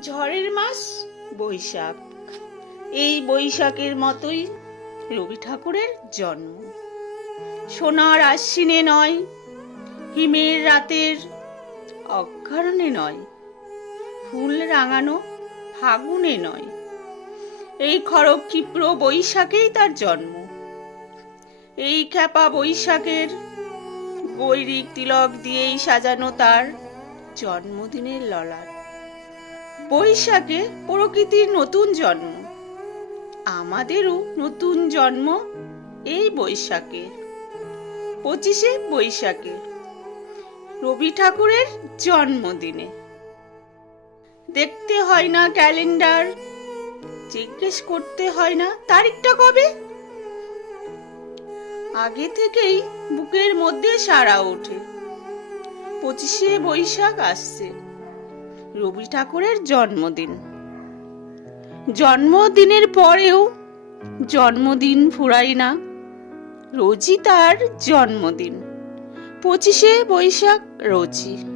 ঝড়ের মাস বৈশাখ। এই বৈশাখের মতোই রবি ঠাকুরের জন্ম। সোনার আশ্বিনে নয়, হিমের রাতের অকারণে নয়, ফুল রাঙানো ফাগুনে নয়, এই খড়গ ক্ষিপ্র বৈশাখেই তার জন্ম। এই খ্যাপা বৈশাখের গৈরিক তিলক দিয়েই সাজানো তার জন্মদিনের ললাট। বৈশাখে প্রকৃতির নতুন জন্ম, আমাদেরও নতুন জন্ম এই বৈশাখে। 25শে বৈশাখে রবি ঠাকুরের জন্মদিনে। দেখতে হয় না ক্যালেন্ডার, জিজ্ঞেস করতে হয় না তারিখটা কবে। আগে থেকেই বুকের মধ্যে সাড়া ওঠে, 25শে বৈশাখ আসছে, রবি ঠাকুরের জন্মদিন। জন্মদিনের পরেও জন্মদিন ফুরাই না, রোজই তার জন্মদিন, 25শে বৈশাখ রোজই।